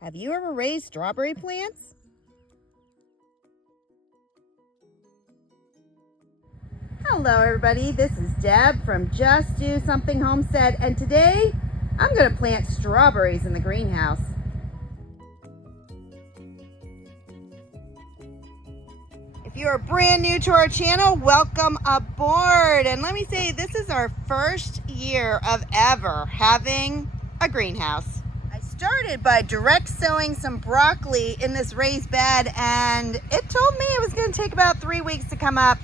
Have you ever raised strawberry plants? Hello everybody, this is Deb from Just Do Something Homestead, and today I'm going to plant strawberries in the greenhouse. If you are brand new to our channel, welcome aboard. And let me say, this is our first year of ever having a greenhouse. I started by direct sowing some broccoli in this raised bed, and it told me it was going to take about 3 weeks to come up.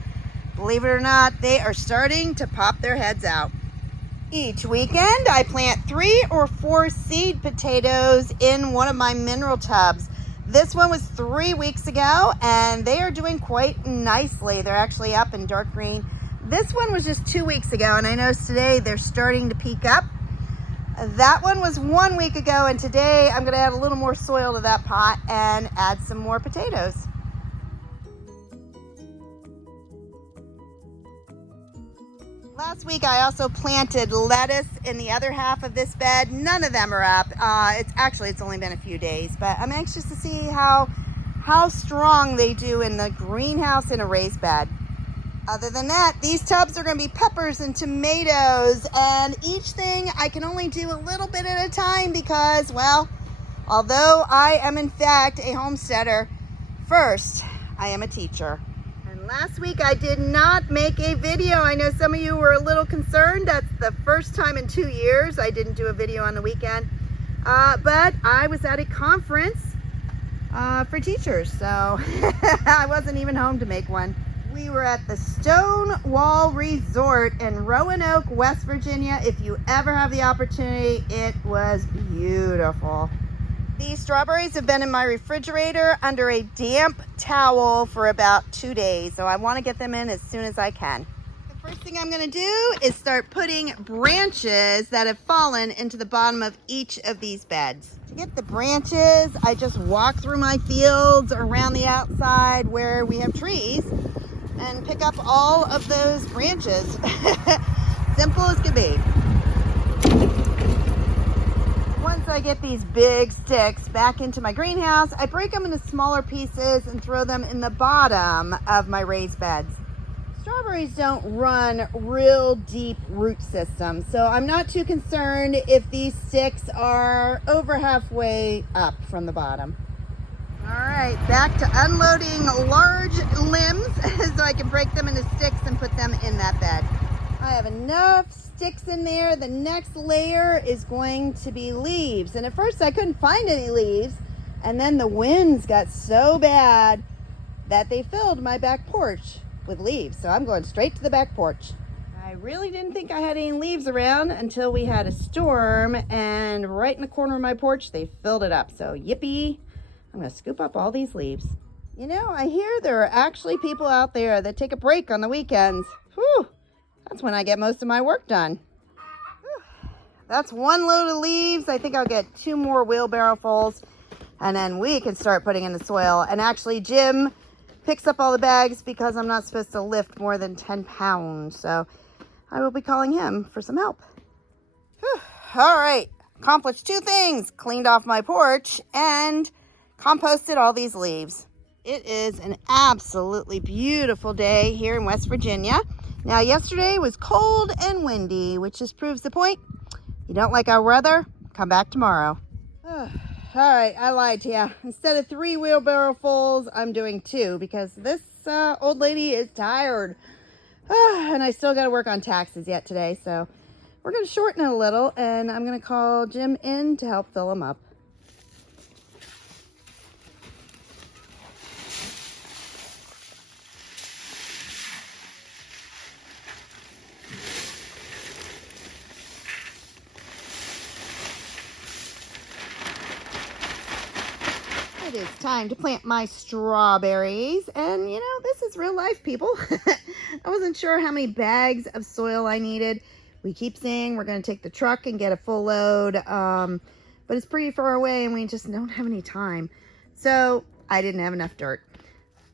Believe it or not, they are starting to pop their heads out. Each weekend, I plant 3 or 4 seed potatoes in one of my mineral tubs. This one was 3 weeks ago, and they are doing quite nicely. They're actually up in dark green. This one was just 2 weeks ago, and I noticed today they're starting to peak up. That one was 1 week ago, and today I'm going to add a little more soil to that pot and add some more potatoes. Last week I also planted lettuce in the other half of this bed. None of them are up. It's only been a few days, but I'm anxious to see how strong they do in the greenhouse in a raised bed. Other than that, these tubs are going to be peppers and tomatoes, and each thing I can only do a little bit at a time because, well, although I am in fact a homesteader, first I am a teacher. Last week I did not make a video. I know some of you were a little concerned. That's the first time in 2 years I didn't do a video on the weekend. But I was at a conference for teachers, so I wasn't even home to make one. We were at the Stonewall Resort in Roanoke, West Virginia. If you ever have the opportunity, it was beautiful. These strawberries have been in my refrigerator under a damp towel for about 2 days, so I want to get them in as soon as I can. The first thing I'm going to do is start putting branches that have fallen into the bottom of each of these beds. To get the branches, I just walk through my fields around the outside where we have trees and pick up all of those branches. Simple as can be. Once I get these big sticks back into my greenhouse, I break them into smaller pieces and throw them in the bottom of my raised beds. Strawberries don't run real deep root systems, so I'm not too concerned if these sticks are over halfway up from the bottom. All right, back to unloading large limbs so I can break them into sticks and put them in that bed. I have enough sticks in there. The next layer is going to be leaves. And at first I couldn't find any leaves. And then the winds got so bad that they filled my back porch with leaves. So I'm going straight to the back porch. I really didn't think I had any leaves around until we had a storm. And right in the corner of my porch, they filled it up. So yippee, I'm going to scoop up all these leaves. You know, I hear there are actually people out there that take a break on the weekends. Whew. That's when I get most of my work done. Whew. That's one load of leaves. I think I'll get 2 more wheelbarrow fulls, and then we can start putting in the soil. And actually, Jim picks up all the bags because I'm not supposed to lift more than 10 pounds. So I will be calling him for some help. Whew. All right. Accomplished 2 things. Cleaned off my porch and composted all these leaves. It is an absolutely beautiful day here in West Virginia. Now, yesterday was cold and windy, which just proves the point. You don't like our weather? Come back tomorrow. All right, I lied to you. Instead of 3 wheelbarrow fulls, I'm doing 2 because this old lady is tired. And I still got to work on taxes yet today, so we're going to shorten it a little, and I'm going to call Jim in to help fill them up. It is time to plant my strawberries, and you know, this is real life, people. I wasn't sure how many bags of soil I needed. We keep saying we're going to take the truck and get a full load, but it's pretty far away and we just don't have any time. So I didn't have enough dirt.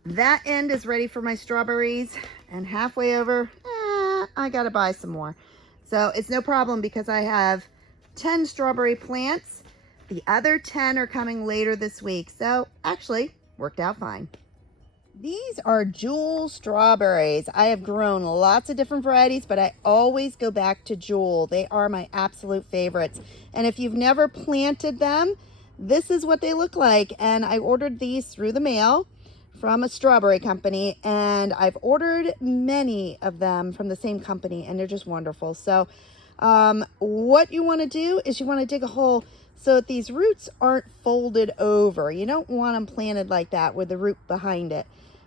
That end is ready for my strawberries, and halfway over, I got to buy some more. So it's no problem because I have 10 strawberry plants. The other 10 are coming later this week, so actually worked out fine. These are Jewel strawberries. I have grown lots of different varieties, but I always go back to Jewel. They are my absolute favorites. And if you've never planted them, this is what they look like. And I ordered these through the mail from a strawberry company, and I've ordered many of them from the same company, and they're just wonderful. So what you want to do is you want to dig a hole so that these roots aren't folded over. You don't want them planted like that with the root behind it.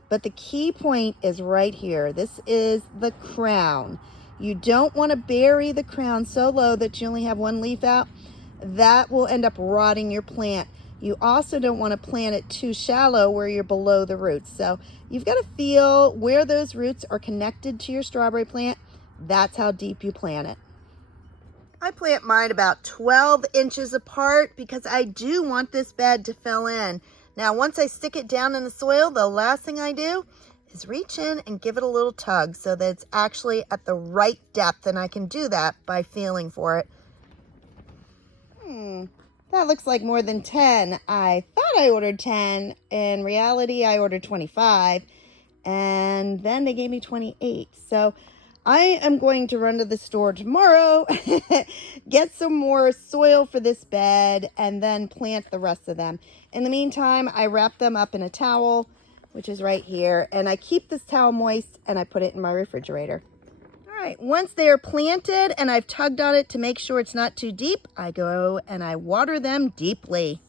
But the key point is right here. This is the crown. You don't want to bury the crown so low that you only have one leaf out. That will end up rotting your plant. You also don't want to plant it too shallow where you're below the roots. So you've got to feel where those roots are connected to your strawberry plant. That's how deep you plant it. I plant mine about 12 inches apart because I do want this bed to fill in. Now, once I stick it down in the soil, the last thing I do is reach in and give it a little tug so that it's actually at the right depth, and I can do that by feeling for it. That looks like more than 10. I thought I ordered 10. In reality, I ordered 25, and then they gave me 28. So I am going to run to the store tomorrow, get some more soil for this bed, and then plant the rest of them. In the meantime, I wrap them up in a towel, which is right here, and I keep this towel moist, and I put it in my refrigerator. All right, once they are planted and I've tugged on it to make sure it's not too deep, I go and I water them deeply.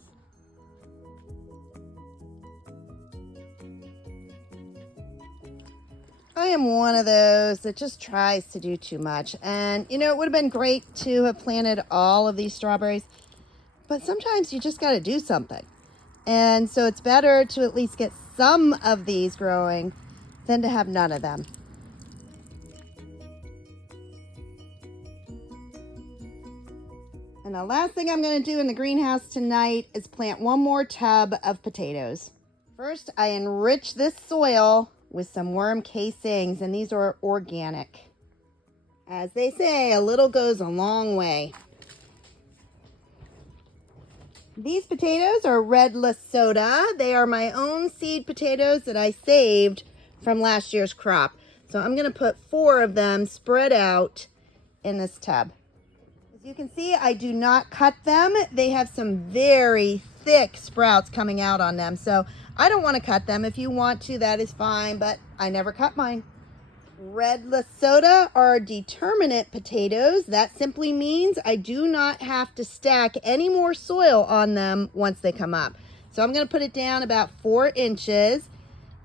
I am one of those that just tries to do too much. And, you know, it would have been great to have planted all of these strawberries, but sometimes you just got to do something. And so it's better to at least get some of these growing than to have none of them. And the last thing I'm going to do in the greenhouse tonight is plant one more tub of potatoes. First, I enrich this soil with some worm casings, and these are organic. As they say, a little goes a long way. These potatoes are red Lesota. They are my own seed potatoes that I saved from last year's crop. So I'm going to put 4 of them spread out in this tub. As you can see, I do not cut them. They have some very thick sprouts coming out on them, so I don't want to cut them. If you want to, that is fine, but I never cut mine. Red Lesota are determinate potatoes. That simply means I do not have to stack any more soil on them once they come up. So I'm going to put it down about 4 inches,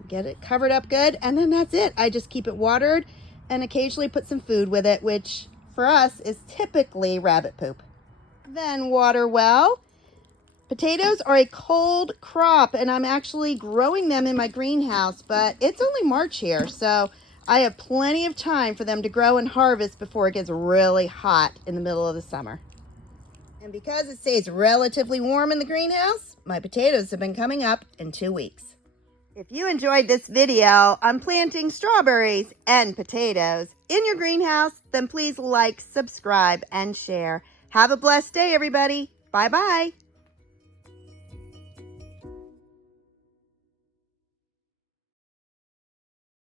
get it covered up good, and then that's it. I just keep it watered and occasionally put some food with it, which for us is typically rabbit poop. Then water well. Potatoes are a cold crop, and I'm actually growing them in my greenhouse, but it's only March here, so I have plenty of time for them to grow and harvest before it gets really hot in the middle of the summer. And because it stays relatively warm in the greenhouse, my potatoes have been coming up in 2 weeks. If you enjoyed this video on planting strawberries and potatoes in your greenhouse, then please like, subscribe, and share. Have a blessed day, everybody. Bye-bye.